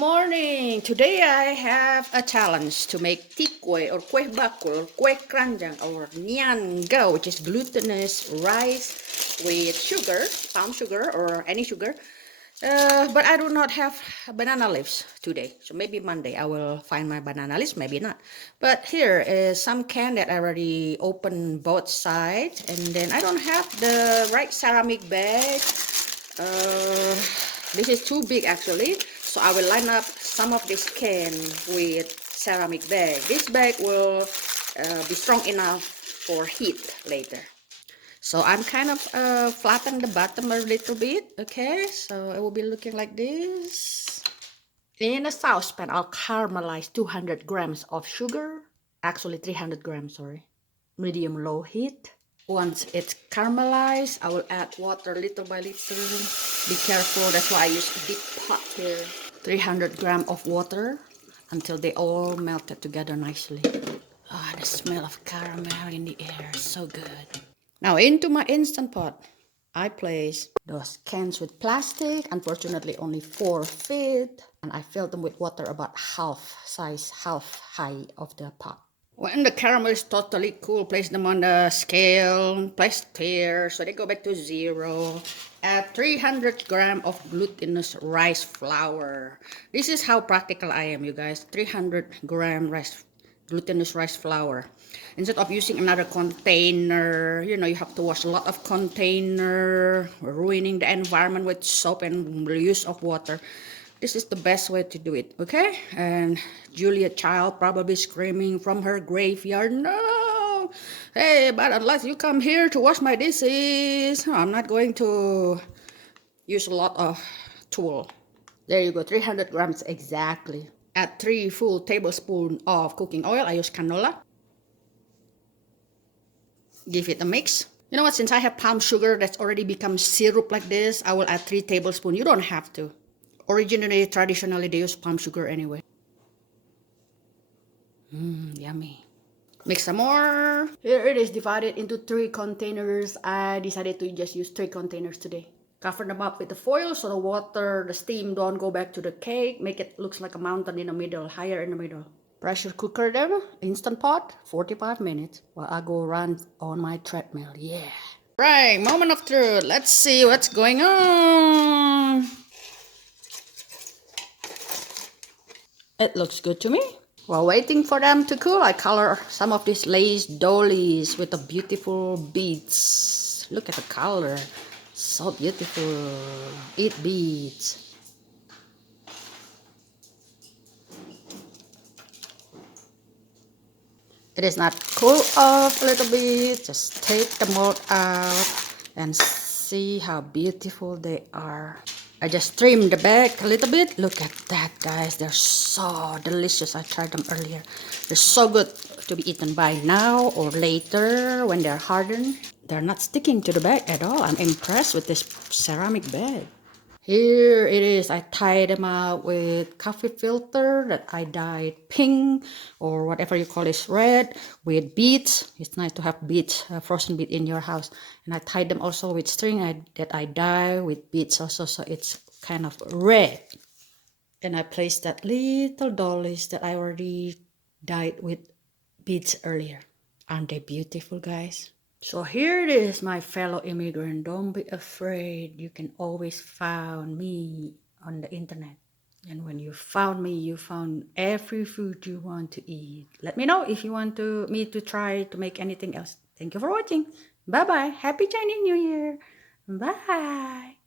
morning. Today I have a challenge to make tikue or kuih bakul, kuih keranjang or Nian go, which is glutinous rice with sugar, palm sugar or any sugar. But I do not have banana leaves today, so maybe Monday I will find my banana leaves, maybe not. But here is some can that I already opened both sides, and then I don't have the right ceramic bag. This is too big actually, so I will line up some of this can with ceramic bag. This bag will be strong enough for heat later. So I'm kind of flatten the bottom a little bit, okay? So it will be looking like this. In a saucepan, I'll caramelize 200 grams of sugar. Actually 300 grams, sorry. Medium low heat. Once it's caramelized, I will add water little by little. Be careful, that's why I use a big pot here. 300 grams of water until they all melted together nicely. Ah, the smell of caramel in the air, so good. Now into my Instant Pot, I place those cans with plastic. Unfortunately, only 4 fit. And I fill them with water about half size, half height of the pot. When the caramel is totally cool, place them on the scale, place clear, so they go back to 0. Add 300 grams of glutinous rice flour. This is how practical I am, you guys. 300 gram glutinous rice flour. Instead of using another container, you know, you have to wash a lot of container, ruining the environment with soap and the use of water. This is the best way to do it, okay? And Julia Child probably screaming from her graveyard, no! Hey, but unless you come here to wash my dishes, I'm not going to use a lot of tool. There you go, 300 grams exactly. Add 3 full tablespoons of cooking oil. I use canola. Give it a mix. You know what, since I have palm sugar that's already become syrup like this, I will add 3 tablespoons. You don't have to. Originally, traditionally, they use palm sugar anyway. Yummy. Mix some more. Here it is divided into 3 containers. I decided to just use 3 containers today. Cover them up with the foil so the water, the steam don't go back to the cake. Make it looks like a mountain in the middle, higher in the middle. Pressure cooker them, Instant Pot, 45 minutes. While I go run on my treadmill, yeah. Right, moment of truth. Let's see what's going on. It looks good to me. While waiting for them to cool, I color some of these lace dollies with the beautiful beads. Look at the color. So beautiful. 8 beads. It is not cool off a little bit. Just take the mold out and see how beautiful they are. I just trimmed the bag a little bit. Look at that, guys. They're so delicious. I tried them earlier. They're so good to be eaten by now or later when they're hardened. They're not sticking to the bag at all. I'm impressed with this ceramic bag. Here it is. I tied them out with coffee filter that I dyed pink or whatever you call this, red, with beads. It's nice to have beads, frozen bead in your house. And I tied them also with string that I dye with beads also, so it's kind of red. And I placed that little dollies that I already dyed with beads earlier. Aren't they beautiful, guys? So here it is, my fellow immigrant. Don't be afraid. You can always find me on the internet. And when you found me, you found every food you want to eat. Let me know if you want me to try to make anything else. Thank you for watching. Bye-bye. Happy Chinese New Year. Bye.